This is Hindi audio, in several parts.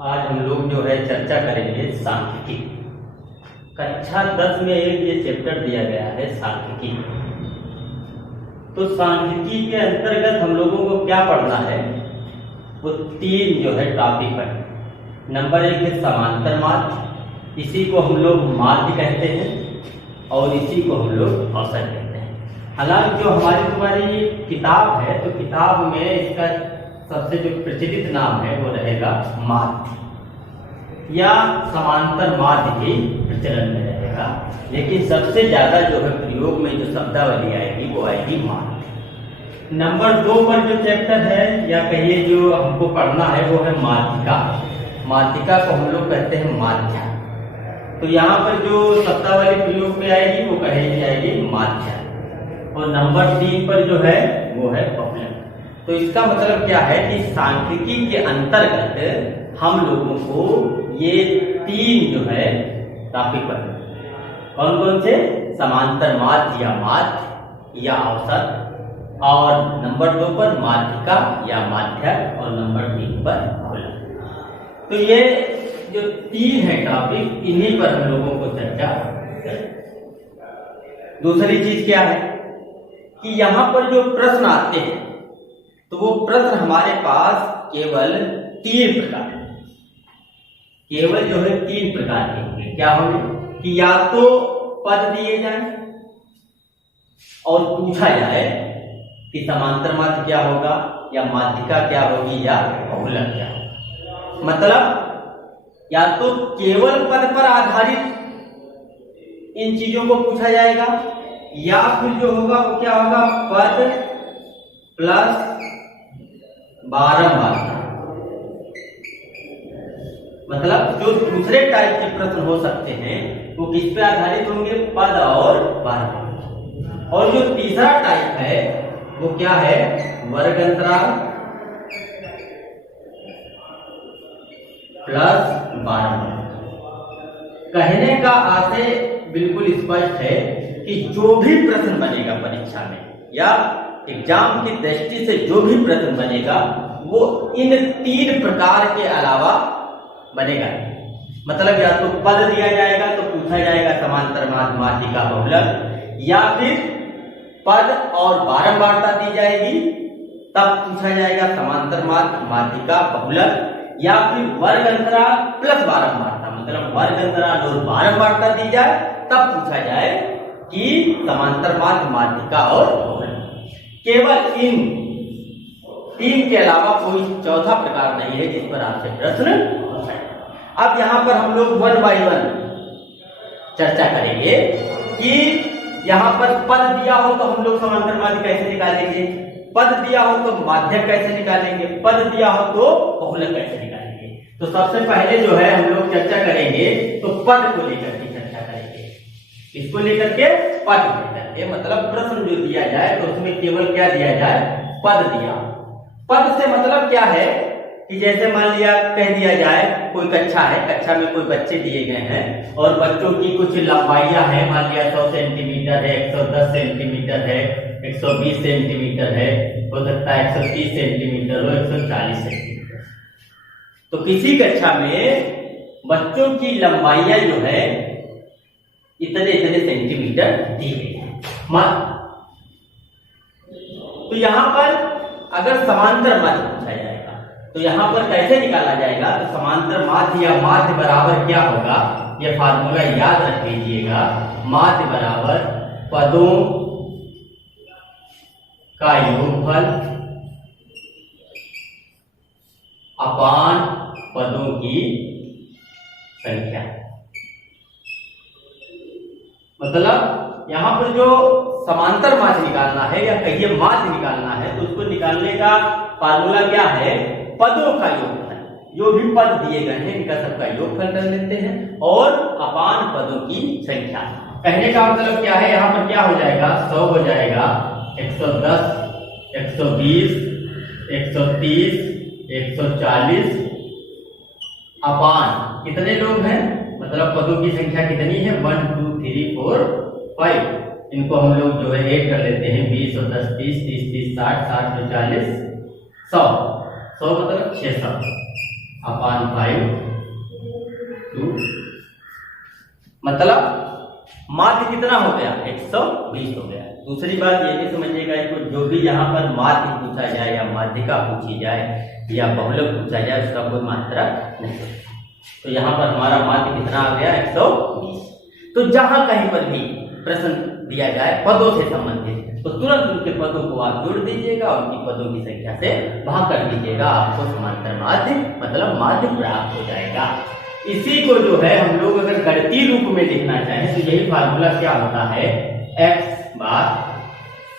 आज हम लोग जो है चर्चा करेंगे सांख्यिकी। कक्षा 10 में एक ये चैप्टर दिया गया है सांख्यिकी। तो सांख्यिकी के अंतर्गत हम लोगों को क्या पढ़ना है, वो तीन जो है टॉपिक है। नंबर 1 है समांतर माध्य, इसी को हम लोग माध्य कहते हैं और इसी को हम लोग औसत कहते हैं। हालांकि जो तुम्हारी किताब है तो किताब में इसका सबसे जो प्रचलित नाम है वो रहेगा माध्य या समांतर माध्य ही प्रचलन में रहेगा, लेकिन सबसे ज्यादा जो है प्रयोग में जो शब्दावली आएगी वो आएगी माध्य। नंबर 2 पर जो चैप्टर है या कहिए जो हमको पढ़ना है वो है माध्यिका। माध्यिका को हम लोग कहते हैं माध्य। तो यहाँ पर जो शब्दावली प्रयोग में आएगी वो कही जाएगी माध्य। और नंबर 3 पर जो है वो है बहुलक। तो इसका मतलब क्या है कि सांख्यिकी के अंतर्गत हम लोगों को ये तीन जो है टॉपिक पढ़ने। कौन कौन से? समांतर माध्य या औसत, और नंबर 2 पर माध्यिका या माध्य, और नंबर 3 पर बहुलक। तो ये जो तीन है टॉपिक, इन्हीं पर हम लोगों को चर्चा करें। दूसरी चीज क्या है कि यहाँ पर जो प्रश्न आते हैं तो वो प्रश्न हमारे पास केवल 3 प्रकार है। केवल जो है 3 प्रकार के होंगे। क्या होंगे कि या तो पद दिए जाए और पूछा जाए कि समांतर माध्य क्या होगा या माध्यिका क्या होगी या बहुलक क्या होगा। मतलब या तो केवल पद पर आधारित इन चीजों को पूछा जाएगा, या फिर जो होगा वो क्या होगा, पद प्लस बारंबारता। मतलब जो दूसरे टाइप के प्रश्न हो सकते हैं वो किस पे आधारित होंगे, पद और बारंबारता। और जो तीसरा टाइप है वो क्या है, वर्ग अंतराल प्लस बारंबारता। कहने का आशय बिल्कुल स्पष्ट है कि जो भी प्रश्न बनेगा परीक्षा में या एग्जाम की दृष्टि से जो भी प्रश्न बनेगा वो इन 3 प्रकार के अलावा बनेगा। मतलब या तो पद दिया जाएगा तो पूछा जाएगा समांतर माध्य, माध्यिका, बहुलक, या फिर पद और बारंबारता दी जाएगी तब पूछा जाएगा समांतर माध्य, माध्यिका, बहुलक, या फिर वर्ग अंतराल प्लस बारंबारता। मतलब वर्ग अंतराल और बारंबारता दी जाए तब पूछा जाए कि समांतर माध्य, माध्यिका और बहुलक। केवल इन 3 के अलावा कोई चौथा प्रकार नहीं है जिस पर आपसे प्रश्न हो सकता है। अब यहाँ पर हम लोग 1 बाय 1 चर्चा करेंगे कि यहाँ पर पद दिया हो तो हम लोग समांतर माध्य कैसे निकालेंगे, पद दिया हो तो माध्यक कैसे निकालेंगे, पद दिया हो तो बहुलक कैसे निकालेंगे। तो सबसे पहले जो है हम लोग चर्चा करेंगे तो पद को लेकर के चर्चा करेंगे। इसको लेकर के पद को लेकर के, मतलब प्रश्न जो दिया जाए तो उसमें केवल क्या दिया जाए, पद दिया। पद से मतलब क्या है कि जैसे मान लिया कह दिया जाए कोई कक्षा है, कक्षा में कोई बच्चे दिए गए हैं और बच्चों की कुछ लंबाइयां हैं, मान लिया 100 सेंटीमीटर है, 110 सेंटीमीटर है, 120 सेंटीमीटर है, हो सकता है 130 सेंटीमीटर हो, 140 सेंटीमीटर। तो किसी कक्षा में बच्चों की लंबाइयां जो है इतने इतने सेंटीमीटर दी गई है। तो यहां पर अगर समांतर माध्य पूछा जाएगा तो यहां पर कैसे निकाला जाएगा, तो समांतर माध्य या माध्य बराबर क्या होगा, यह फार्मूला याद रख लीजिएगा। माध्य बराबर पदों का योगफल अपान पदों की संख्या। मतलब यहां पर जो समांतर माध्य निकालना है या कहिए माध्य निकालना है तो उसको निकालने का फार्मूला क्या है, पदों का योगफल। जो भी पद दिए गए हैं इनका सबका योगफल कर लेते हैं और अपान पदों की संख्या। कहने का मतलब क्या है, यहाँ पर क्या हो जाएगा, 100 हो जाएगा, 110, 120, 130, 140 अपान कितने लोग हैं, मतलब पदों की संख्या कितनी है, 1 2 3 4 5। इनको हम लोग जो है ऐड कर लेते हैं, 20 और 10 30, 30 30 60, 60 40 100, 100 मतलब 600 अपान 5 2, मतलब माध्य कितना हो गया 120 हो गया। दूसरी बात ये भी समझिएगा, इसको जो भी यहाँ पर माध्य पूछा जाए या माध्यिका पूछी जाए या बहुलक पूछा जाए उसका कोई मात्रा नहीं। तो यहाँ पर हमारा माध्य कितना आ गया 120। तो जहां कहीं पर भी प्रश्न दिया जाए पदों से संबंधित तो तुरंत उनके पदों को आप जोड़ दीजिएगा, उनकी पदों की संख्या से भाग कर दीजिएगा, आपको समांतर माध्य मतलब माध्य प्राप्त हो जाएगा। इसी को जो है हम लोग अगर गणितीय रूप में लिखना चाहें तो यही फार्मूला क्या होता है, x बार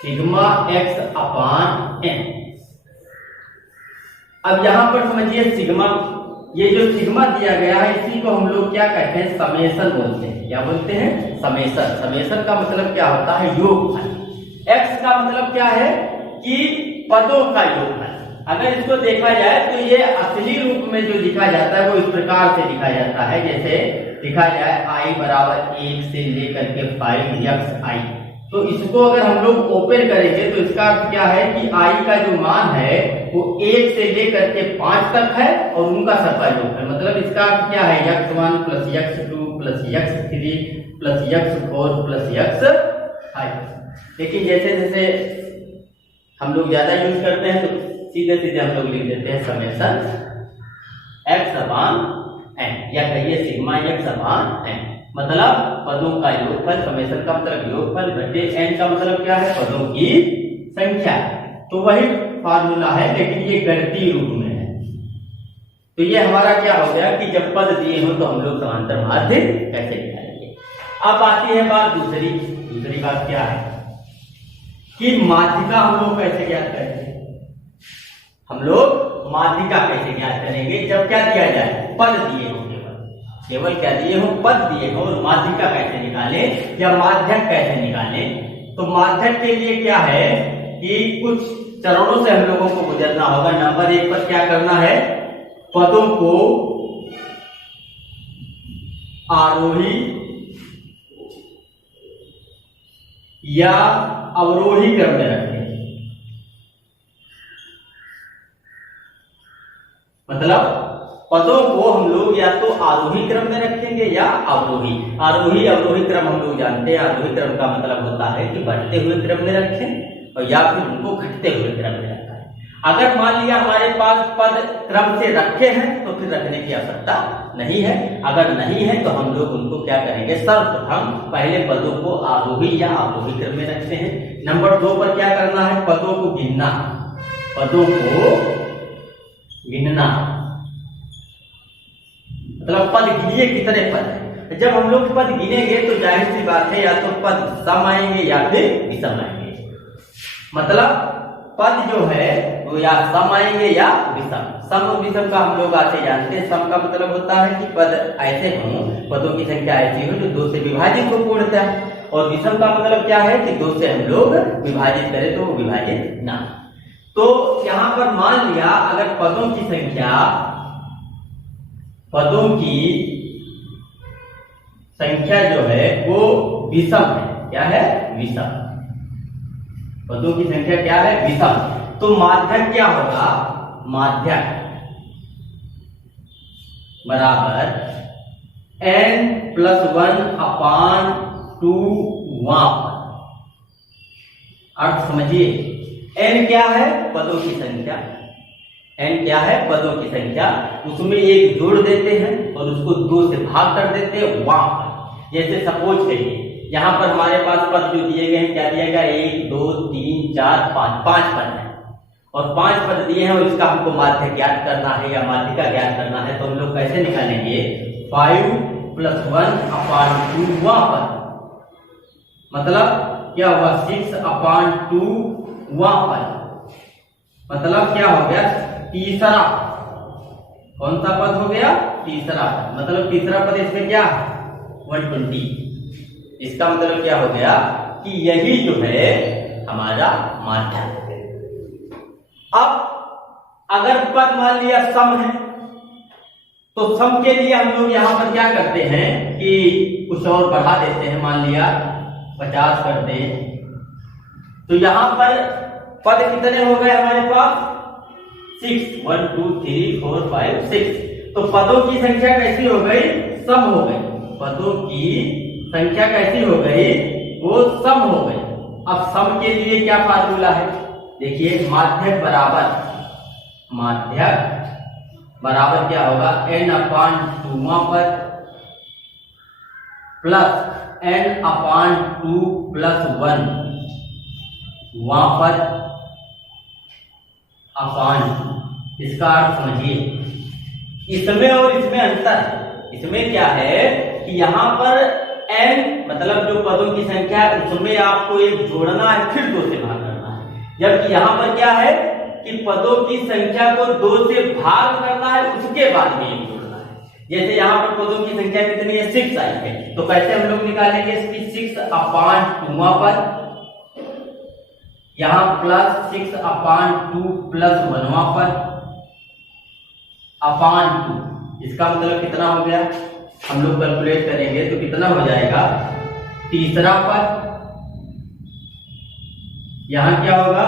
सिग्मा x अपान n। अब यहां पर समझिए सिग्मा, ये जो सिग्मा दिया गया है इसी को हम लोग क्या कहते हैं, समेशन बोलते हैं। क्या बोलते हैं, समेशन। समेशन का मतलब क्या होता है, योगफल। x का मतलब क्या है कि पदों का योगफल। अगर इसको देखा जाए तो ये असली रूप में जो लिखा जाता है वो इस प्रकार से लिखा जाता है, जैसे लिखा जाए i बराबर 1 से लेकर के 5xi। तो इसको अगर हम लोग ओपन करेंगे तो इसका अर्थ क्या है कि i का जो मान है वो 1 से लेकर के 5 तक है और उनका सबका योग है। मतलब इसका अर्थ क्या है, x1 plus x2 plus x3 plus x4 plus x5। लेकिन जैसे जैसे हम लोग ज्यादा यूज करते हैं तो सीधे सीधे हम लोग लिख देते हैं समेशन x अपान n, या कहिए सिग्मा x अपान n, मतलब पदों का योगफल। समेशन का मतलब योगफल बटे n का मतलब क्या है, पदों की संख्या। तो वही फार्मूला है लेकिन ये गणितीय रूप में है। तो ये हमारा क्या हो गया कि जब पद दिए हो तो हम लोग समांतर माध्य कैसे निकालेंगे। अब आती है बात दूसरी बात क्या है कि माध्यिका हम लोग कैसे ज्ञात करेंगे। हम लोग माध्यिका कैसे ज्ञात करेंगे जब क्या दिया जाए, पद दिए हो, केवल क्या दिए हो, पद दिए हो। और माध्यिका कैसे निकाले या माध्यक कैसे निकाले। तो माध्यक के लिए क्या है कि कुछ चरणों से हम लोगों को गुजरना होगा। नंबर 1 पर क्या करना है, पदों को आरोही या अवरोही क्रम में रखें। मतलब पदों को हम लोग या तो आरोही क्रम में रखेंगे या अवरोही। आरोही अवरोही क्रम हम लोग जानते हैं। आरोही क्रम का मतलब होता है कि बढ़ते हुए क्रम में रखें और या फिर उनको घटते हुए क्रम में रखा है। अगर मान लिया हमारे पास पद क्रम से रखे हैं तो फिर रखने की आवश्यकता नहीं है। अगर नहीं है तो हम लोग उनको क्या करेंगे, सर्वप्रथम पहले पदों को आरोही या अवरोही क्रम में रखते हैं। नंबर 2 पर क्या करना है, पदों को गिनना। पदों को गिनना मतलब पद गिनिए कितने पद है। जब हम लोग पद गिनेंगे तो जाहिर सी बात है या तो पद सम आएंगे या फिर विषम आएंगे। मतलब पद जो है वो या सम आएंगे या विषम। सम और विषम का हम लोग आते जानते हैं। सम का मतलब होता है कि पद ऐसे हों, पदों की संख्या ऐसी हो जो 2 से विभाजित हो पूर्णतः। और विषम का मतलब क्या है कि 2 से हम लोग विभाजित करें तो वो विभाजित ना। तो यहाँ पर मान लिया अगर पदों की संख्या जो है वो विषम है। क्या है, विषम। पदों की संख्या क्या है, विषम। तो माध्यक क्या होगा, माध्यक बराबर n+1 अपान 2 वहां पर। अर्थ समझिए, n क्या है, पदों की संख्या। n क्या है, पदों की संख्या। उसमें एक जोड़ देते हैं और उसको 2 से भाग कर देते हैं वहां पर। जैसे सपोज करिए यहाँ पर हमारे पास पद जो दिए गए हैं, क्या दिया गया, 1 2 3 4 5 पद है और 5 पद दिए हैं और इसका हमको माध्य ज्ञात करना है या माध्यिका ज्ञात करना है। तो हम लोग कैसे निकालेंगे, 5+1 अपान 2 वहां पर। मतलब क्या हुआ, 6/2 वहां पर। मतलब क्या हो गया, तीसरा। कौन सा पद हो गया, तीसरा। मतलब तीसरा पद इसमें क्या है, 120। इसका मतलब क्या हो गया कि यही जो है हमारा माध्यक है। अब अगर पद मान लिया सम है तो सम के लिए हम लोग यहां पर क्या करते हैं कि कुछ और बढ़ा देते हैं। मान लिया 50 कर दे तो यहां पर पद कितने हो गए हमारे पास, 6 1 2 3 4 5 6। तो पदों की संख्या कैसी हो गई? सम हो गई। पदों की संख्या कैसी हो गई? वो सम हो गई। अब सम के लिए क्या फार्मूला है? देखिए, माध्यक बराबर क्या होगा? n/2 पर प्लस n/2 प्लस 1 वहां पर अपान। इसका अर्थ समझिए, इसमें और इसमें अंतर है। इसमें क्या है कि यहां पर n मतलब जो पदों की संख्या है उसमें आपको एक जोड़ना है, फिर 2 से भाग करना है। जबकि यहां पर क्या है कि पदों की संख्या को 2 से भाग करना है, उसके बाद में एक जोड़ना है। जैसे यहां पर पदों की संख्या कितनी है? 6 आई है, तो कैसे हम लोग निकालेंगे इसकी? 6/2 पर यहां प्लस 6/2 प्लस 1 पर अपान 2। इसका मतलब कितना हो गया? हम लोग कैलकुलेट करेंगे तो कितना हो जाएगा? तीसरा पर यहां क्या होगा?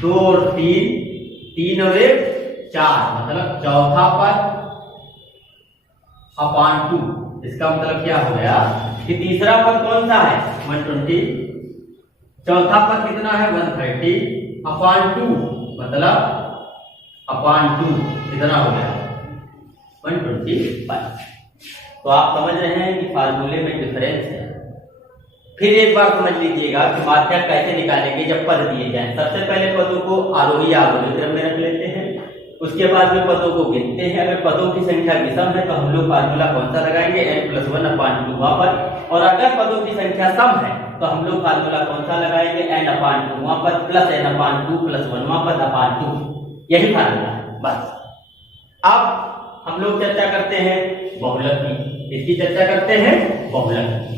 2 और 3 और 1 4, मतलब चौथा पर अपान 2। इसका मतलब क्या हो गया कि तीसरा पद कौन सा है? 120, चौथा पद कितना है? 130/2, मतलब अपान 2 कितना हो गया? 125। तो आप समझ रहे हैं कि फार्मूले में डिफरेंस है। फिर एक बार समझ लीजिएगा कि माध्यक कैसे निकालेंगे जब पद दिए जाएं। सबसे पहले पदों को आरोही अवरोही क्रम में रख लेते हैं, उसके बाद में पदों को गिनते हैं। अगर पदों की संख्या विषम है तो हम लोग फार्मूला कौन सा लगाएंगे? n+1/2 वहां पर। और अगर पदों की संख्या सम है तो हम लोग फार्मूला कौन सा लगाएंगे? n/2 वहां पर प्लस n/2 प्लस 1 वहां पर अपान 2। यही फार्मूला है बस। अब हम लोग चर्चा करते हैं बहुलक की। इसकी चर्चा करते हैं बहुलक की।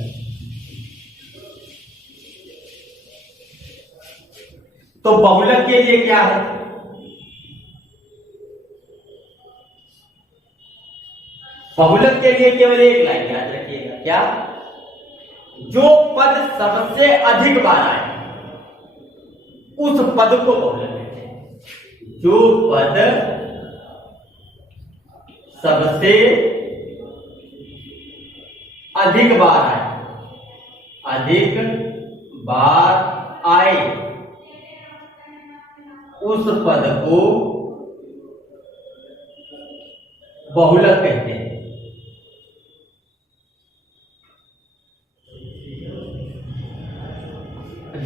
तो बहुलक के लिए क्या है? बहुलक के लिए केवल एक लाइन याद रखिएगा, क्या? जो पद सबसे अधिक बार आए उस पद को बहुलक कहते हैं। जो पद सबसे अधिक बार आए उस पद को बहुलक कहते हैं।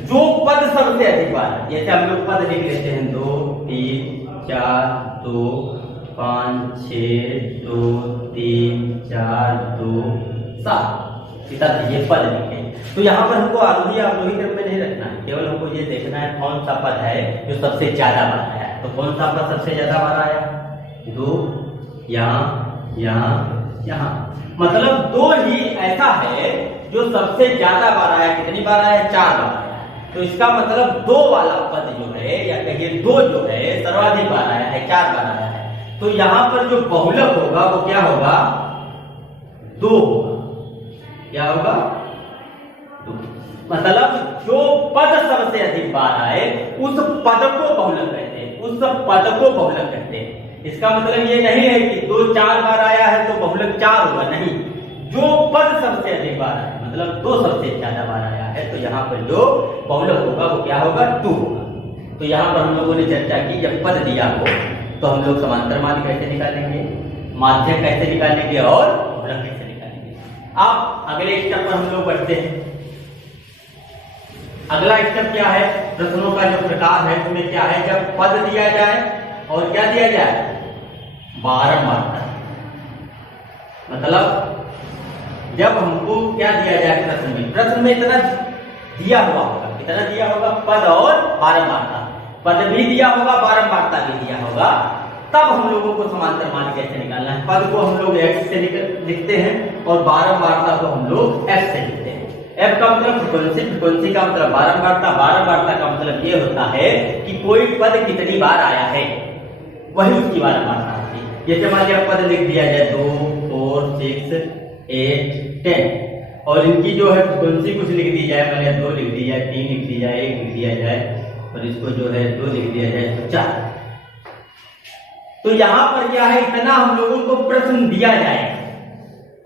जो पद सबसे अधिक बार, जैसे हम लोग पद लिख लेते हैं 2 3 4 2 5 6 2 3 4 2 7, ये पद लिखे। तो यहाँ पर हमको आरोही अवरोही क्रम में नहीं रखना है, केवल हमको ये देखना है कौन सा पद है जो सबसे ज्यादा बार आया है। तो कौन सा पद सबसे ज्यादा बार आया? 2, यहाँ, मतलब 2 ही ऐसा है जो सबसे ज्यादा बार आया। कितनी बार आया? 4 बार आया। तो इसका मतलब 2 वाला पद जो है, या कहिए 2 जो है सर्वाधिक बार आया है, 4 बार आया है। तो यहाँ पर जो बहुलक होगा वो क्या होगा? 2 होगा। क्या होगा? 2। मतलब जो पद सबसे अधिक बार आए उस पद को बहुलक कहते हैं, उस पद को बहुलक कहते हैं। इसका मतलब ये नहीं है कि 2 4 बार आया है तो बहुलक 4 होगा, नहीं। जो पद सबसे अधिक बार आया मतलब 2 सबसे ज्यादा बार आया है, तो यहाँ पर जो बहुलक होगा वो क्या होगा? 2 होगा। तो यहाँ पर हम लोगों ने चर्चा की, जब पद दिया हो तो हम लोग समांतर माध्य कैसे निकालेंगे, माध्यक कैसे निकालेंगे और बहुलक कैसे निकालेंगे। अब अगले स्टेप पर हम लोग बढ़ते हैं। अगला स्टेप क्या है? प्रश्नों का जो प्रकार है उसमें क्या है? जब पद दिया जाए और क्या दिया जाए? बारंबारता। मतलब जब हमको क्या दिया जाए प्रश्न में इतना दिया हुआ होगा, कितना दिया होगा? पद और बारंबारता। पद भी दिया होगा, बारंबारता भी दिया होगा, तब हम लोगों को समांतर माध्य कैसे निकालना है। पद को हम लोग x से लिखते हैं और बारंबारता को हम लोग f से लिखते हैं। f का मतलब फ्रीक्वेंसी, फ्रीक्वेंसी का मतलब बारंबारता, बारंबारता का मतलब ये होता है कि कोई पद कितनी बार आया है वही उसकी बारंबारता होती है। जैसे मान लिया पद लिख दिया जाए 2 4 6 8 10 और इनकी जो है फ्रीक्वेंसी कुछ लिख दी जाए, मान लिया 2 लिख दी जाए, 3 लिख दी जाए, 1 लिख दिया जाए और इसको जो है 2 लिख दिया जाए तो 4। तो यहाँ पर क्या है, इतना हम लोगों को प्रश्न दिया जाए,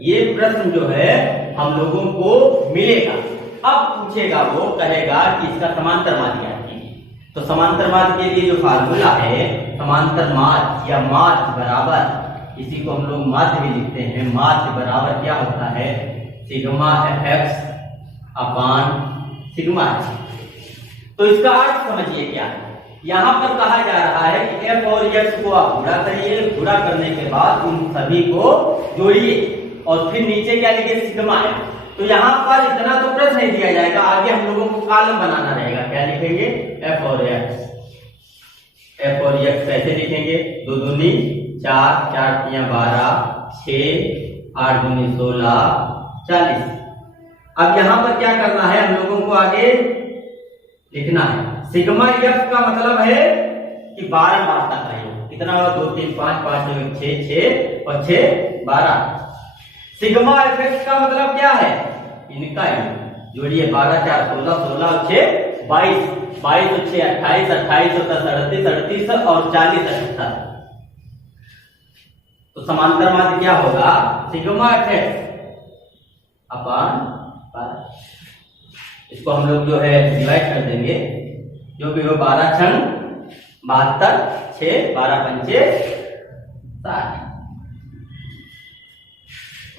ये प्रश्न जो है हम लोगों को मिलेगा। अब पूछेगा, वो कहेगा कि इसका समांतर माध्य ज्ञात कीजिए। तो समांतर माध्य के लिए जो फार्मूला है, समांतर माध्य या माध्य बराबर, इसी को हम लोग माध्य भी लिखते हैं, माध्य बराबर क्या होता है, सिग्मा fx अपान सिग्मा h। तो इसका अर्थ समझिए क्या है, यहाँ पर कहा जा रहा है कि f और x को आप गुणा करिए, गुणा करने के बाद उन सभी को जोड़िए और फिर नीचे क्या लिखे, सिग्मा है। तो यहाँ पर इतना तो प्रश्न नहीं दिया जाएगा, आगे हम लोगों को कॉलम बनाना रहेगा। क्या लिखेंगे, f और x, f और x कैसे लिखेंगे, 2 दूनी 4, 4 तिया 12, 6, 8 दूनी 16, 40। अब यहाँ पर क्या करना है, हम लोगों को आगे लिखना है। सिग्मा f का मतलब है कि 12 बार तक है, कितना होगा, 2 3 5 5 9 6 6 और 6 12। सिग्मा fx का मतलब क्या है, इनका जोड़िए, 12 4 16 16 और 6 22, 22 और 6 28, 28 और 10 38, 38 और 40 78। तो समांतर माध्य क्या होगा, सिग्मा fx अपान 12। इसको हम लोग जो है डिवाइड कर देंगे, जो भी हो 12 छंग 72, 6 12 पंचे 60।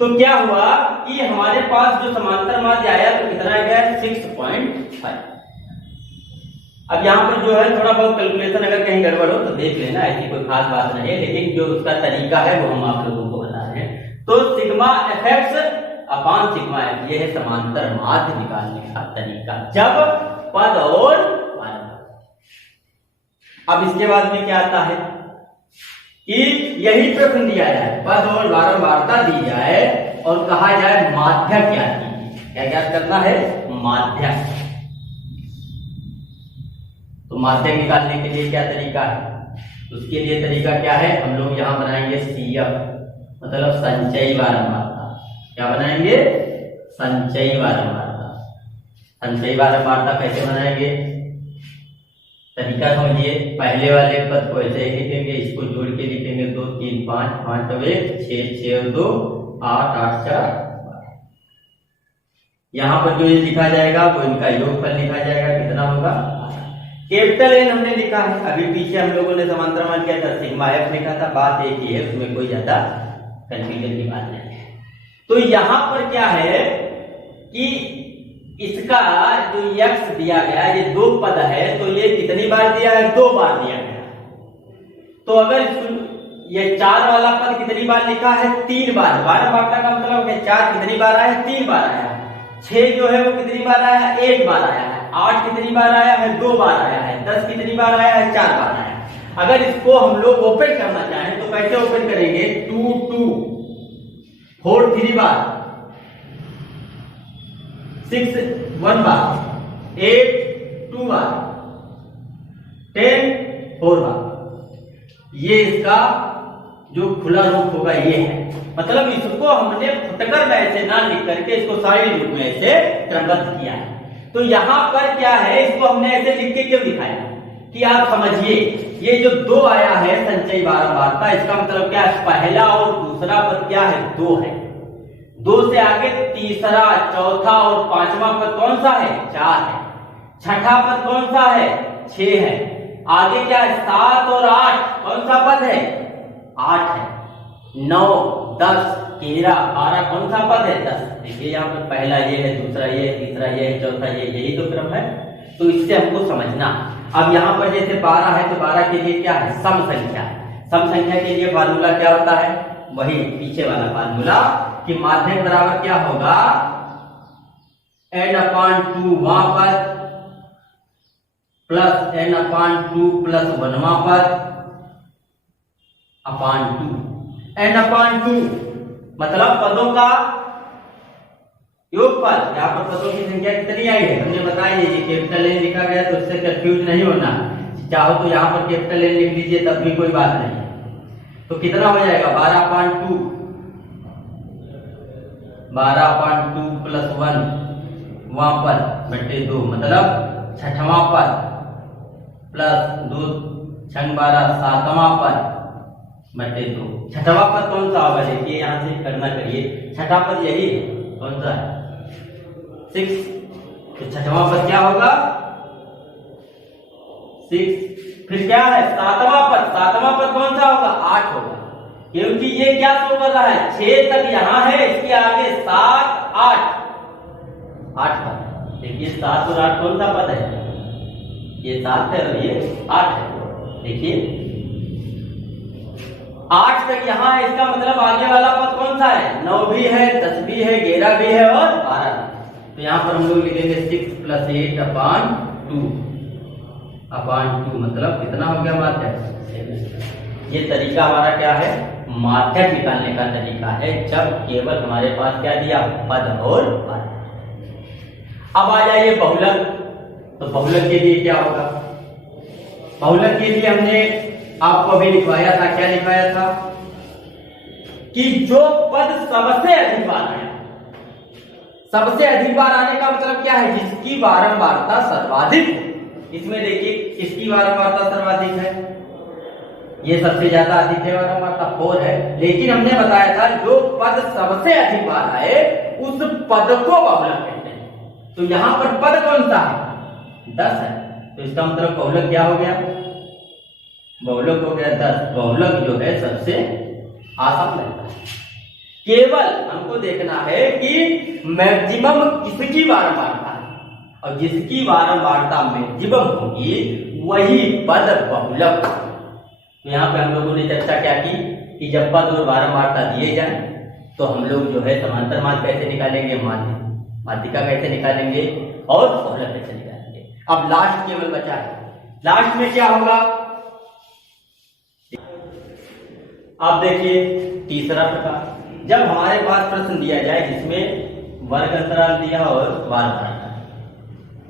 तो क्या हुआ कि हमारे पास जो समांतर माध्य आया तो कितना गया, 6.5। अब यहाँ पर जो है थोड़ा बहुत कैलकुलेशन अगर कहीं गड़बड़ हो तो देख लेना, ऐसी कोई खास बात नहीं है, लेकिन जो उसका तरीका है वो हम आप लोगों को बता रहे हैं। तो सिग्मा fx अपान सिग्मा f, ये है समांतर माध्य निकालने का तरीका, जब पद और वर्ग। अब इसके बाद में क्या आता है कि यही प्रश्न दिया जाए, पद और बारंबारता दी जाए और कहा जाए माध्य क्या कीजिए। क्या ज्ञात करना है, माध्य। तो माध्य निकालने के लिए क्या तरीका है, उसके लिए तरीका क्या है, हम लोग यहाँ बनाएंगे CF, मतलब संचयी बारंबारता। क्या बनाएंगे, संचयी बारंबारता। संचयी बारंबारता कैसे बनाएंगे, तरीका समझिए। पहले वाले पद को ऐसे ही लिखेंगे, इसको जोड़ के लिखेंगे, 2 3 5 5 और 1 6 6 और 2 8 8 4 12। यहाँ पर जो ये लिखा जाएगा वो इनका योगफल लिखा जाएगा, कितना होगा, कैपिटल N हमने लिखा है। अभी पीछे हम लोगों ने समांतर मान किया था, सिग्मा f लिखा था, बात एक ही है, उसमें कोई ज्यादा कंफ्यूजन की बात नहीं है। तो यहाँ पर क्या है कि इसका जो x दिया गया, ये 2 पद है, तो ये कितनी बार दिया है, 2 बार दिया गया। तो अगर ये 4 वाला पद कितनी बार लिखा है, 3 बार। बारंबारता का मतलब है 4 कितनी बार आया, 3 बार आया है। 6 जो है वो कितनी बार आया है, 1 बार आया है। 8 कितनी बार आया है, 2 बार आया है। 10 कितनी बार आया है, 4 बार आया है। अगर इसको हम लोग ओपन करना चाहें तो कैसे ओपन करेंगे, 2 2 4 3 बार, 6 1 बार, 8 2 बार, 10 4 बार। ये इसका जो खुला रूप होगा ये है, मतलब इसको हमने फुटकर में ऐसे ना लिख करके इसको साइड रूप में ऐसे क्रमबद्ध किया है। तो यहाँ पर क्या है, इसको हमने ऐसे लिख के क्यों दिखाया कि आप समझिए, ये जो 2 आया है संचयी बारंबारता, इसका मतलब क्या है, पहला और दूसरा पद क्या है, 2 है। 2 से आगे तीसरा, चौथा और 5वां पद कौन सा है, 4 है। छठा पद कौन सा है, 6 है। आगे क्या है, 7 और 8 कौन सा पद है, 8 है। 9 10 11 12 कौन सा पद है, 10। देखिए यहाँ पर पहला ये है, दूसरा ये है, तीसरा ये है, चौथा ये, यही तो क्रम है। तो इससे हमको समझना। अब यहाँ पर जैसे 12 है तो 12 के लिए क्या है, सम संख्या। सम संख्या के लिए फार्मूला क्या होता है, वही पीछे वाला फार्मूला कि माध्यक बराबर क्या होगा, n/2 वां पद प्लस n/2 प्लस 1वां पद अपान 2। n/2 मतलब पदों का योगफल। यहाँ पर पदों की संख्या कितनी आई है हमने बताया, ये कैपिटल N लिखा गया तो इससे कंफ्यूज नहीं होना। चाहो तो यहाँ पर कैपिटल N लिख लीजिए, तब भी कोई बात नहीं है। तो कितना हो जाएगा, 12/2 प्लस 1 वां पद बटे 2, मतलब छठवां पद प्लस 2 6 12 7वां पद बटे 2। छठवां पद कौन सा होगा? देखिए यहाँ से करना करिए, छठा पद यही है, कौन सा है? 6। तो छठवां पद क्या होगा? 6। फिर क्या है? सातवां पद। सातवां पद कौन सा होगा? 8 होगा, क्योंकि ये क्या शो कर रहा है? 6 तक यहाँ है, इसके आगे 7 8 पद। देखिए 7 और 8 कौन सा पद है? ये 7 है और ये 8 है। देखिए 8 तक यहाँ है, इसका मतलब आगे वाला पद कौन सा है? 9 भी है, 10 भी है, 11 भी है और 12 भी। तो यहाँ पर हम लोग लिखेंगे 6 + 8 अपान 2 मतलब कितना हो गया माध्यक। ये तरीका हमारा क्या है? माध्यक निकालने का तरीका है, जब केवल हमारे पास क्या दिया? पद और पद। अब आ जाइए बहुलक। तो बहुलक के लिए क्या होगा? बहुलक के लिए हमने आपको अभी लिखवाया था, क्या लिखवाया था? कि जो पद सबसे अधिक बार आए। सबसे अधिक बार आने का मतलब क्या है? जिसकी बारंबारता सर्वाधिक हो। इसमें देखिए किसकी बारंबारता सर्वाधिक है? ये सबसे ज्यादा अधिक है, बारंबारता 4 है। लेकिन हमने बताया था जो पद सबसे अधिक बार आए उस पद को बहुलक कहते हैं। तो यहां पर पद कौन सा है? 10 है। तो इसका मतलब बहुलक क्या हो गया? बहुलक हो गया 10। बहुलक जो है सबसे आसान रहता है। केवल हमको देखना है कि मैक्सिमम किसकी बारंबारता है, और जिसकी बारंबारता मैक्सिमम होगी वही पद बहुलक। तो यहाँ पे हम लोगों ने चर्चा क्या की कि जब पद और बारंबारता दिए जाए तो हम लोग जो है समांतर माध्य कैसे निकालेंगे, माध्यिका कैसे निकालेंगे और बहुलक कैसे निकालेंगे। अब लास्ट केवल बचा है। लास्ट में क्या होगा? अब देखिए तीसरा प्रकार, जब हमारे पास प्रश्न दिया जाए जिसमें वर्ग अंतराल दिया और बार बार,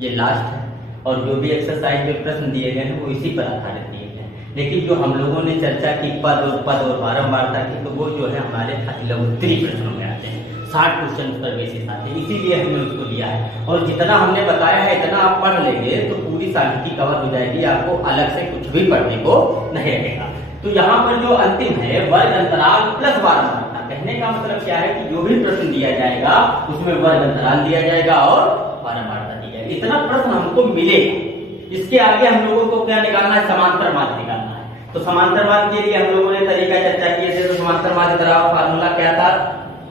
ये लास्ट है। और जो भी एक्सरसाइज में प्रश्न दिए गए हैं वो इसी पर आधारित दिए गए हैं। लेकिन जो हम लोगों ने चर्चा की पद और बारंबारता की, तो वो जो है हमारे अतिलघुत्तरी प्रश्नों में आते हैं। 60 क्वेश्चन पर बेसिस आते हैं, इसीलिए हमने उसको लिया है। और जितना हमने बताया है इतना आप पढ़ लेंगे तो पूरी सांख्यिकी कवर हो जाएगी, आपको अलग से कुछ भी पढ़ने को नहीं रहेगा। तो यहाँ पर जो अंतिम है वर्ग अंतराल प्लस बारंबारता, कहने का मतलब क्या है कि जो भी प्रश्न दिया जाएगा उसमें वर्ग अंतराल दिया जाएगा और बारंबारता दी जाएगी। इतना प्रश्न हमको मिलेगा। इसके आगे हम लोगों को क्या निकालना है? समांतर माध्य निकालना है। तो समांतर माध्य के लिए हम लोगों ने तरीका चर्चा किए थे। तो समांतर माध्य का फार्मूला क्या था?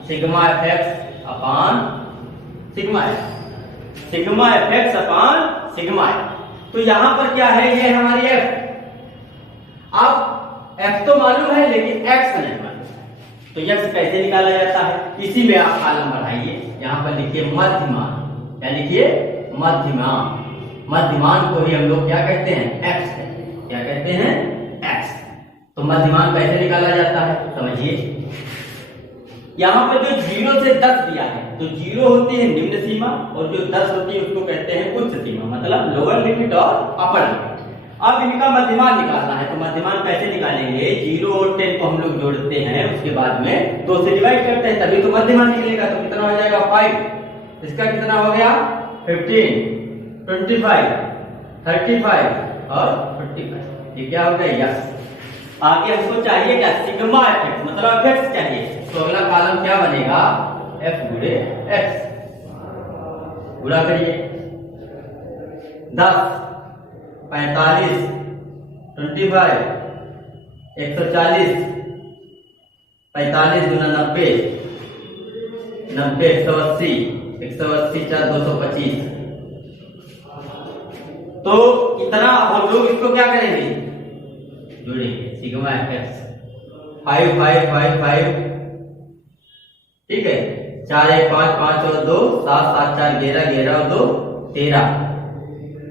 सिग्मा fx अपान सिग्मा f, सिग्मा fx अपान सिग्मा f। तो यहां पर क्या है? ये हमारी f। अब f तो मालूम है लेकिन x नहीं मालूम है, तो x कैसे निकाला जाता है? इसी में आप कॉलम बढ़ाइए, यहां पर लिखिए मध्यमान, क्या लिखिए? मध्यमान। मध्यमान को ही हम लोग क्या कहते हैं? x कहते हैं। क्या कहते हैं? x। तो मध्यमान कैसे निकाला जाता है समझिए। यहाँ पर जो 0 से 10 दिया है, तो 0 होती है निम्न सीमा और जो 10 होती है उसको कहते हैं उच्च सीमा, मतलब लोअर लिमिट और अपर लिमिट। अब इनका मध्यमान निकालना है। तो मध्यमान कैसे निकालेंगे? 0 और 10 को हम लोग जोड़ते हैं, उसके बाद में 2 से डिवाइड करते हैं, तभी तो मध्यमान निकलेगा। तो कितना हो जाएगा? 5। इसका कितना हो गया? 15, 25, 35 और 45। ये क्या हो गया? यस। आगे हमको चाहिए क्या? सिग्मा एफएक्स, मतलब एफएक्स चाहिए। तो अगला कॉलम क्या बनेगा? एफ गुणे एक्स। गुणा करिए 10, 45, 25, 140, 45 गुना 90, 90, 180, 180 4 225। तो इतना हम लोग इसको क्या करेंगे? जोड़ेंगे। सिग्मा एफएक्स 5 5 5 5, ठीक है। 4 1 5 5 और 2 7 7 4 11 11 और 2 13,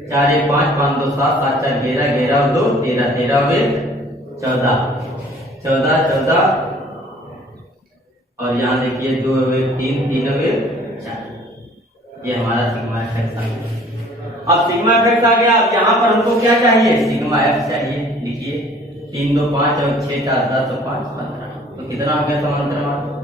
4 1 5 5 2 7 7 4 11 11 और 2 13 13 हुए 14 14 14 और यहाँ देखिए 2 हुए 3 3 हुए 4। ये हमारा सिग्मा एफएक्स आ गया। अब सिग्मा एफएक्स आ गया। अब यहाँ पर हमको क्या चाहिए? सिग्मा एफ चाहिए। लिखिए 3 2 5 और 6 4 10 और 5 15। तो कितना हो गया समांतर माध्य?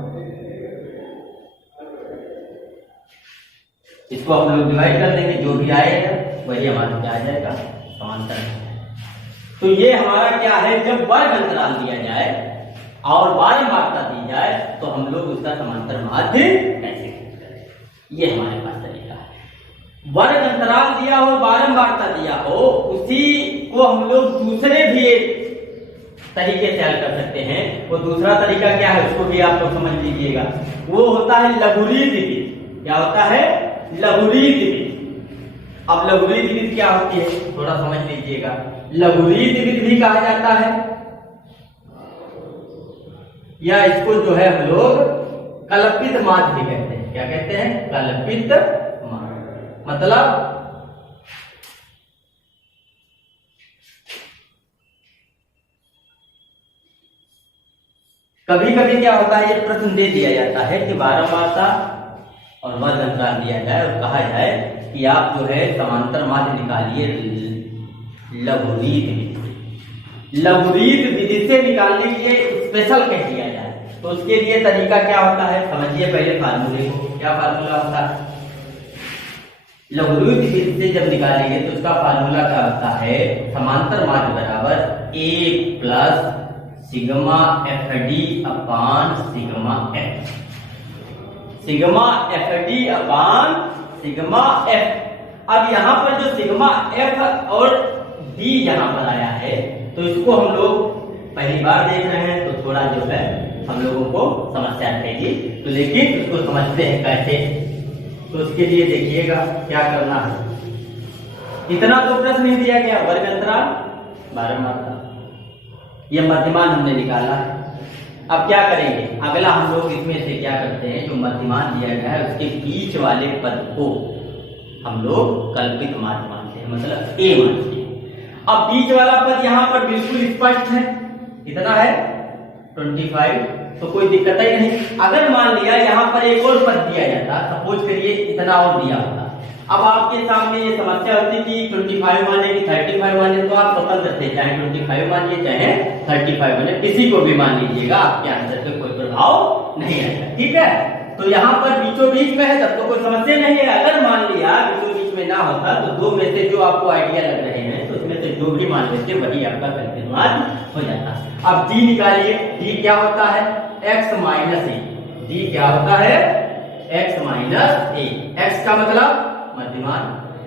इसको हम लोग डिवाइड कर देंगे, जो भी आएगा वही हमारा क्या आ जाएगा? समांतर। तो ये हमारा क्या है? जब वर्ग अंतराल दिया जाए और बारंबारता दी जाए तो हम लोग उसका समांतर माध्य कैसे करें, ये हमारे पास तरीका है। वर्ग अंतराल दिया हो, बारंबारता दिया हो, उसी को हम लोग दूसरे भी एक तरीके से हल कर सकते हैं। वो दूसरा तरीका क्या है उसको भी आप लोग समझ लीजिएगा। वो होता है लघुरीत विधि। क्या होता है? लघुरीत विधि। अब लघुरीत विधि क्या होती है थोड़ा समझ लीजिएगा। लघुरीत विधि भी कहा जाता है, या इसको जो है हम लोग कल्पित माध्य भी कहते हैं। क्या कहते हैं? कल्पित माध्य। मतलब कभी कभी क्या होता है, ये प्रश्न दे दिया जाता है कि बारंबारता और वर्ग अंतराल दिया जाए और कहा जाए कि आप जो है समांतर माध्य निकालिए लघुरीत विधि। लघुरीत विधि से निकालने के लिए स्पेशल कह दिया जाए तो उसके लिए तरीका क्या होता है समझिए पहले फार्मूले को। क्या फार्मूला होता है? लघुरीत विधि से जब निकालेंगे तो उसका फार्मूला क्या होता है? समांतर माध्य बराबर a plus sigma F D upon sigma F. Sigma F D upon sigma F. अब यहाँ पर जो सिग्मा एफ और डी यहाँ पर आया है तो इसको हम लोग पहली बार देख रहे हैं तो थोड़ा जो है हम लोगों को समस्या रहेगी, तो लेकिन उसको समझते हैं कैसे। तो उसके लिए देखिएगा क्या करना है। इतना तो प्रश्न नहीं दिया गया, वर्ग अंतराल बारंबारता, ये मध्यमान हमने निकाला है। अब क्या करेंगे? अगला हम लोग इसमें से क्या करते हैं, जो मध्यमान दिया गया है उसके बीच वाले पद को हम लोग कल्पित माध्य मानते हैं, मतलब ए मानते हैं। अब बीच वाला पद यहाँ पर बिल्कुल स्पष्ट है, कितना है 25, तो कोई दिक्कत ही नहीं। अगर मान लिया यहाँ पर एक और पद दिया जाता, सपोज करिए इतना और दिया होता, अब आपके सामने ये समस्या होती कि 25 माने कि 35 माने, तो आप स्वतंत्र थे, चाहे 25 मानिए चाहे 35 माने, किसी को भी मान लीजिएगा, आपके आंसर पे कोई प्रभाव नहीं आएगा। ठीक है, तो यहाँ पर बीचों बीच में है तब तो कोई समस्या नहीं है। अगर मान लिया बीचों बीच में ना होता तो दो में से जो आपको आइडिया लग रहे हैं तो उसमें से जो भी मान लेते वही आपका कल्पित माध्य हो जाता। अब डी निकालिए। डी क्या होता है? x माइनस ए। डी क्या होता है? x माइनस ए। x का मतलब मध्यमान,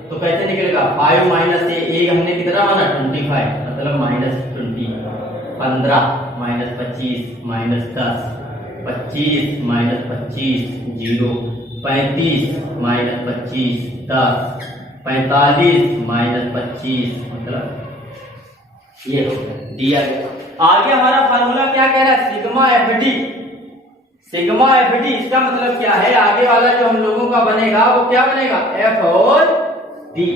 तो कैसे निकलेगा? 5 माइनस ए हमने कितना माना 25, मतलब -20, 15 minus 25 minus 10, 25 minus 25 0, 35 minus 25 10, 45 minus 25, मतलब ये हो गया दिया गया। आगे हमारा फार्मूला क्या कह रहा है? Sigma F D. Sigma F D इसका मतलब क्या है? आगे वाला जो हम लोगों का बनेगा वो क्या बनेगा? एफ और डी।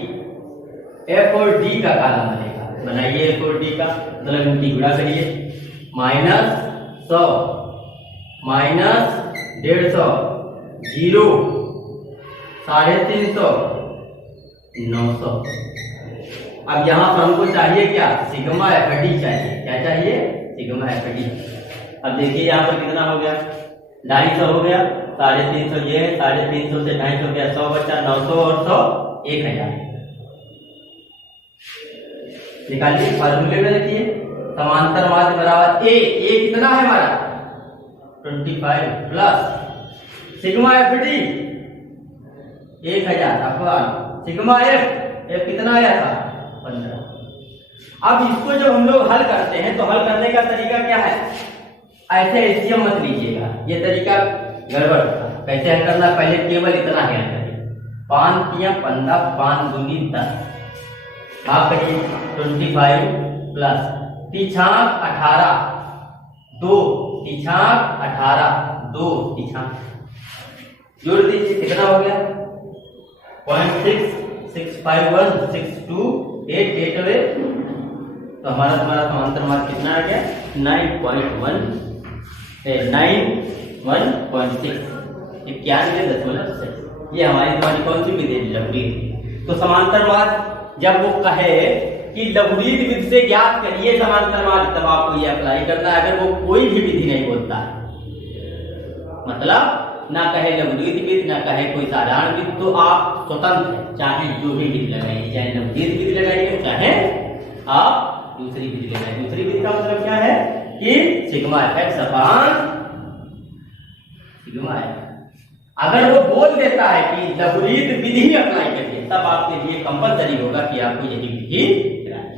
एफ और डी का कालम बनेगा। बनाइए एफ और डी का, मतलब इनकी गुणा करिए। -100 माइनस 150, 0, 350, 900। अब यहां पर हमको चाहिए क्या? सिग्मा एफ डी चाहिए। क्या चाहिए? Sigma F D. अब देखिए यहाँ पर कितना हो गया? 250 हो गया, 350 ये है, 350 से 250 हो गया, 100 बचा, 900 और 100 1000। निकालिए, फार्मूले में लिखिए। समांतर माध्य बराबर ए। ए कितना है हमारा? 25 प्लस सिग्मा एफ डी 1000 अपान सिग्मा एफ कितना आया था? 15। अब इसको जब हम लोग हल करते हैं तो हल करने का तरीका क्या है? ऐसे एलसीएम मत लीजिएगा, ये तरीका गड़बड़ था। कैसे हल करना? पहले केवल इतना हल करिए। 5 3 15, 5 दूनी 10, भाग करिए। 25 प्लस तीछाक 18, 2 तीछाक 18, 2 तीछाक जोड़ दीजिए, कितना हो गया? 0.66516288। तो हमारा समांतर माध्य कितना आ गया? 9.1 91.6 91.6। ये हमारी तुम्हारी कौन सी विधि? लघुरीत। तो समांतर माध्य जब वो कहे कि लघुरीत विधि से ज्ञात करिए समांतर माध्य, तब आपको ये अप्लाई करना है। अगर वो कोई भी विधि नहीं बोलता है, मतलब ना कहे लघुरीत विधि ना कहे कोई साधारण विधि, तो आप स्वतंत्र हैं, चाहे जो भी विधि लगाइए, चाहे लघुरीत विधि लगाइए चाहे आप दूसरी विधि लगाइए। दूसरी विधि का मतलब क्या है कि सिग्मा एफ अपान सिग्मा एफ। अगर वो बोल देता है कि लघुरीत विधि अप्लाई करिए, तब आपके लिए कंपलसरी होगा कि आपको यही विधि करानी।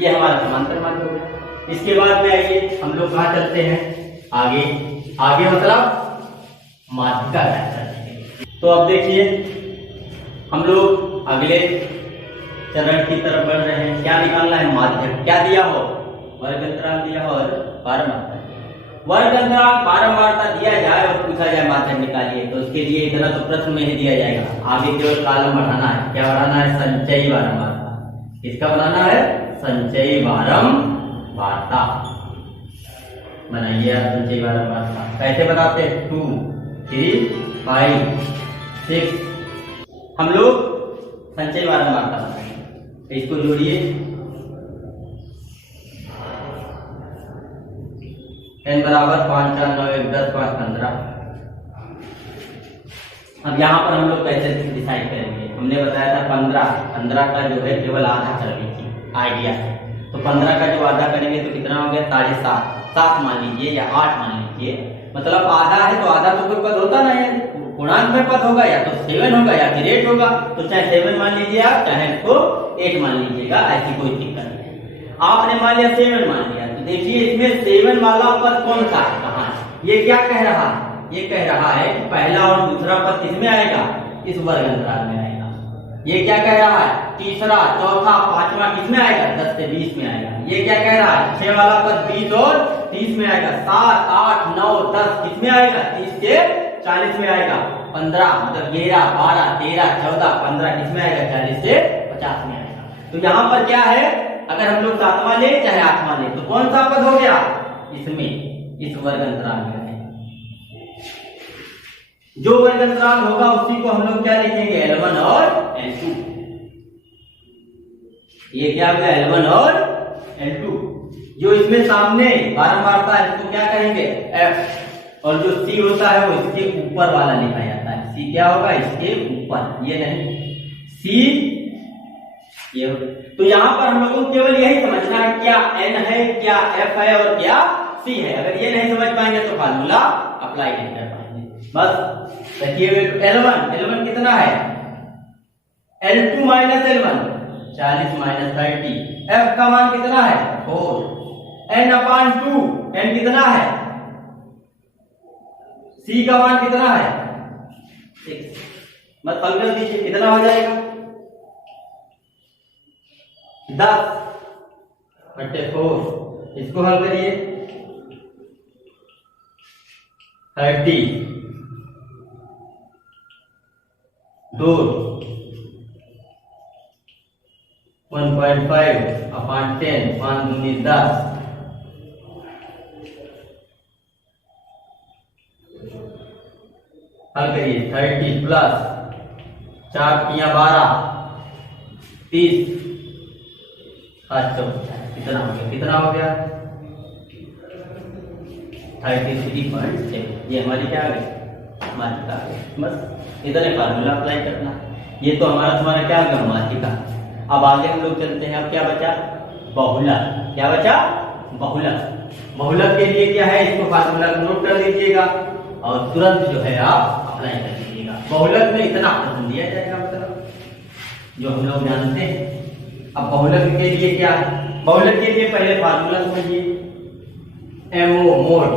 ये हमारा समांतर माध्य हो गया। इसके बाद में आइए हम लोग कहाँ चलते हैं, आगे आगे मतलब माध्यिका करेंगे। तो अब देखिए हम लोग अगले चरण की तरफ बढ़ रहे हैं। क्या निकालना है, माध्यक। क्या दिया हो, वर्ग अंतराल दिया हो और बारंबारता। वर्ग अंतराल बारंबारता दिया जाए और पूछा जाए माध्यक निकालिए, तो उसके लिए इतना तो प्रश्न में ही दिया जाएगा। आगे केवल कॉलम बढ़ाना है। क्या बढ़ाना है, संचयी बारंबारता। किसका बनाना है, संचयी बारंबारता बनाइए। संचयी बारंबारता कैसे बनाते हैं, 2 3 5 6। हम लोग संचयी बारंबारता बनाएंगे। इसको जोड़िए, n बराबर 5 4 9 1 10 5 15। अब यहाँ पर हम लोग कैसे डिसाइड करेंगे, हमने बताया था 15 का जो है केवल आधा कर लीजिए, आइडिया है। तो 15 का जो आधा करेंगे तो कितना हो गया, 7.5 7 मान लीजिए या 8 मान लीजिए। मतलब आधा है तो आधा तो कोई पद होता नहीं है, पूर्णांक में पद होगा, या तो 7 होगा या फिर 8 होगा। तो चाहे 7 मान लीजिए आप, चाहे इसको 8 मान लीजिएगा, ऐसी कोई दिक्कत नहीं है। आपने मान लिया 7 मान लिया, तो देखिए इसमें 7 वाला पद कौन सा है, कहाँ है। ये क्या कह रहा है, ये कह रहा है कि पहला और दूसरा पद किसमें आएगा, इस वर्ग अंतराल में आएगा। ये क्या कह रहा है, तीसरा चौथा पांचवा किसमें आएगा, 10 से 20 में आएगा। ये क्या कह रहा है, 6 वाला पद 20 और 30 में आएगा। 7 8 9 10 किसमें आएगा, 30 से 40 में आएगा। 15 मतलब 11 12 13 14 15 किसमें आएगा, 40 से 50 में आएगा। तो यहाँ पर क्या है, अगर हम लोग 7वां ले चाहे 8वां ले, तो कौन सा पद हो गया, इसमें इस वर्ग अंतराल में है। जो वर्ग अंतराल होगा उसी को हम लोग क्या लिखेंगे, L1 और L2। ये क्या हो गया, L1 और L2। जो इसमें सामने बारंबारता है इसको क्या कहेंगे, F। और जो C होता है वो इसके ऊपर वाला लिखा जाता है। C क्या होगा, इसके ऊपर, ये नहीं C ये हो। तो यहाँ पर हम लोगों को केवल यही समझना है, क्या N है, क्या F है और क्या C है। अगर ये नहीं समझ पाएंगे तो फार्मूला अप्लाई नहीं कर पाएंगे। बस देखिए L1 कितना है, L2 minus L1 40 minus 30। F का मान कितना है, 4। N अपान 2, N कितना है, C का मान कितना है, 6। मत हल कर दीजिए, कितना हो जाएगा, 10/4। इसको हल करिए, 30 2 1.5 अपान 10 5 दूनी 10। हल करिए, 30 प्लस 4 तिया 12 30 कितना हो गया, कितना हो गया, 33.7। ये हमारी क्या आ गई, माध्यिका। बस इधर फार्मूला अप्लाई करना। ये तो तुम्हारा क्या आ गया, माध्यिका। अब आगे हम लोग चलते हैं। अब क्या बचा, बहुलक। क्या बचा, बहुलक। बहुलक के लिए क्या है, इसको फार्मूला नोट कर लीजिएगा और तुरंत जो है आप अप्लाई कर लीजिएगा। बहुलक में इतना प्रश्न दिया जाएगा, मतलब जो हम लोग जानते हैं। अब बहुलक के लिए क्या है, बहुलक के लिए पहले फार्मूला समझिए, MO mode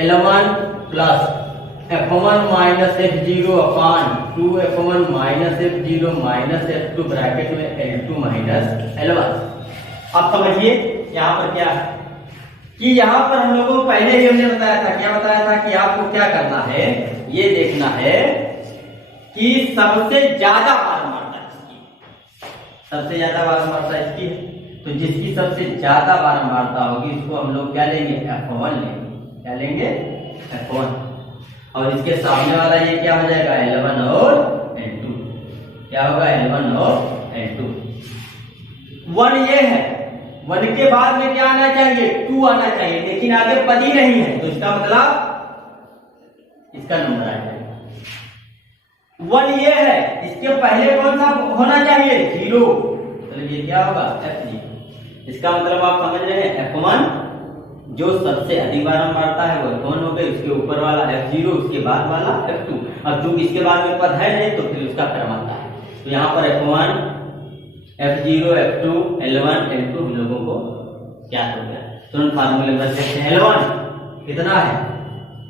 L1 plus F1 minus F0 अपान 2F1 minus F0 minus F2 bracket में L2 माइनस L1। अब समझिए यहाँ पर क्या है कि यहाँ पर हम लोगों को पहले ही हमने बताया था, क्या बताया था कि आपको क्या करना है, ये देखना है कि सबसे ज्यादा बारंबारता इसकी, सबसे ज्यादा बारंबारता इसकी है। तो जिसकी सबसे ज्यादा बारंबारता होगी उसको हम लोग क्या लेंगे, F1 लेंगे। क्या लेंगे, F1। और इसके सामने वाला ये क्या हो जाएगा, L1 और L2। क्या होगा, L1 और L2। 1 ये है, 1 के बाद में क्या आना चाहिए, 2 आना चाहिए, लेकिन आगे पद ही नहीं है, तो इसका मतलब इसका नंबर आ जाएगा। 1 ये है, इसके पहले कौन सा होना चाहिए, 0, मतलब ये क्या होगा, F0। इसका मतलब आप समझ रहे हैं, F1 जो सबसे अधिक बारंबारता है वो F1 हो गई, उसके ऊपर वाला F0, उसके बाद वाला F2। अब चूंकि इसके बाद में पद है नहीं तो फिर उसका क्रम आता है। तो यहाँ पर F1, F0, F2, L1, L2 हम लोगों को ज्ञात हो गया। तुरंत फार्मूले में रख सकते हैं। L1 कितना है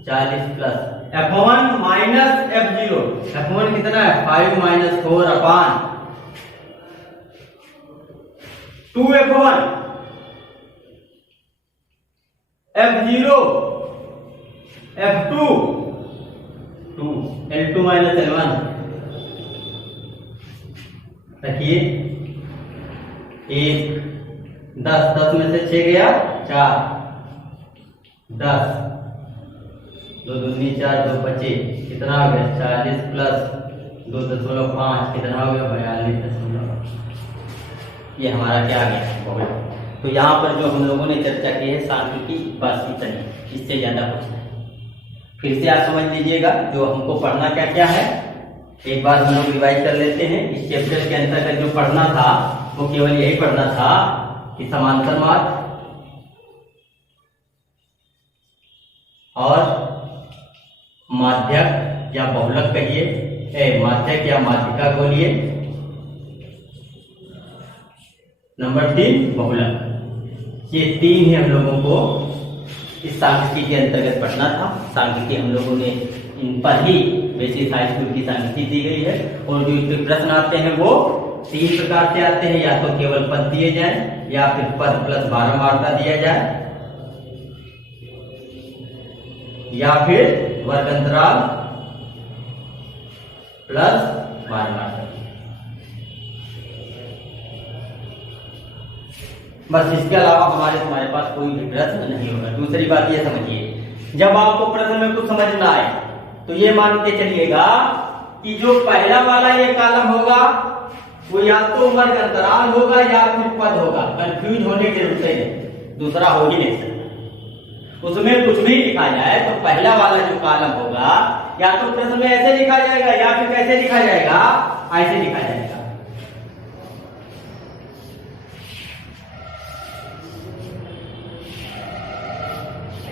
40 plus F1 minus F0। F1 कितना है 5 माइनस 4 अपान 2F1, F0, F2, 2, L2 minus L1। रखिए 1, 10 में से 6 गया 4, 10, 2 दूनी 4, 2 बचे, कितना हो गया 40 प्लस 2.5 कितना हो गया 42.5। ये हमारा क्या आ गया। तो यहाँ पर जो हम लोगों ने चर्चा की है सांख्यिकी, बस इतनी, इससे ज्यादा कुछ नहीं। फिर से आप समझ लीजिएगा जो हमको पढ़ना क्या क्या है, एक बार हम लोग रिवाइज कर लेते हैं। इस चैप्टर के अंतर्गत जो पढ़ना था वो केवल यही पढ़ना था कि समांतर मार्ग और माध्यक या बहुलक कहिए, माध्यक या माध्यिका बोलिए। नंबर 3 बहुलक। ये 3 ही हम लोगों को इस सांख्यिकी के अंतर्गत पढ़ना था। सांख्यिकी हम लोगों ने इन पर ही बेसिक हाई स्कूल की सांख्यिकी दी गई है। और जो इसके प्रश्न आते हैं वो 3 प्रकार से आते हैं, या तो केवल पद दिए जाए या फिर पद प्लस बारंबारता दिया जाए या फिर वर्ग अंतराल प्लस बारंबारता। बस इसके अलावा हमारे पास कोई भी प्रश्न नहीं होगा। दूसरी बात ये समझिए, जब आपको प्रश्न में कुछ समझ ना आए तो ये मान के चलिएगा कि जो पहला वाला ये कॉलम होगा वो या तो वर्ग अंतराल होगा या फिर पद होगा। कंफ्यूज होने की जरूरत नहीं, दूसरा हो ही नहीं सकता। उसमें कुछ भी लिखा जाए तो पहला वाला जो कॉलम होगा या तो प्रश्न में ऐसे लिखा जाएगा या फिर कैसे लिखा जाएगा, ऐसे लिखा जाएगा।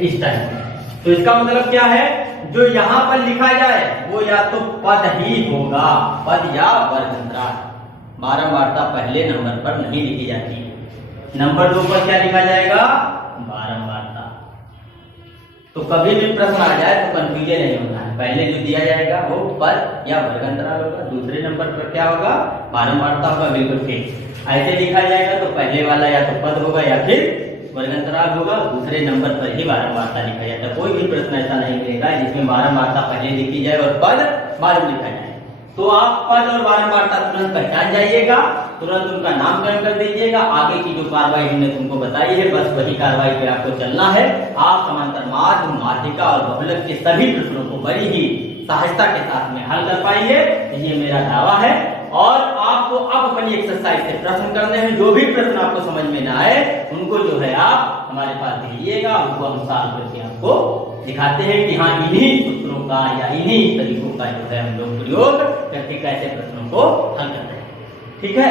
इस टाइम तो इसका मतलब क्या है, जो यहां पर लिखा जाए वो या तो पद ही होगा, पद या वर्ग अंतराल। बारंबारता पहले नंबर पर नहीं लिखी जाती है। नंबर 2 पर क्या लिखा जाएगा, बारंबारता। तो कभी भी प्रश्न आ जाए तो कंफ्यूजन नहीं होना है। पहले जो दिया जाएगा वो पद या वर्ग अंतराल होगा, दूसरे नंबर पर क्या होगा, बारंबारता होगा। बिल्कुल ठीक ऐसे लिखा जाएगा तो पहले वाला या तो पद होगा या फिर वर्ग अंतराल होगा, दूसरे नंबर पर ही बारंबारता लिखा जाता है। कोई भी प्रश्न ऐसा नहीं मिलेगा जिसमें बारंबारता पहले लिखी जाए और पद बाद में लिखा जाए। तो आप पद और बारंबारता तुरंत पहचान जाइएगा, तुरंत उनका नामकरण कर दीजिएगा। आगे की जो कार्रवाई हमने तुमको बताई है बस वही कार्रवाई पे आपको चलना है। आप समांतर माध्य, माध्यिका और बहुलक के सभी प्रश्नों को बड़ी ही सहजता के साथ में हल कर पाएंगे, ये मेरा दावा है। और आपको अब अपनी एक्सरसाइज से प्रश्न करने हैं। जो भी प्रश्न आपको समझ में ना आए उनको जो है आप हमारे पास भेजिएगा, उनको हम सॉल्व करके आपको दिखाते हैं कि हाँ इन्हीं सूत्रों का या इन्हीं तरीकों का जो है हम लोग प्रयोग करके कैसे प्रश्नों को हल करते हैं। ठीक है।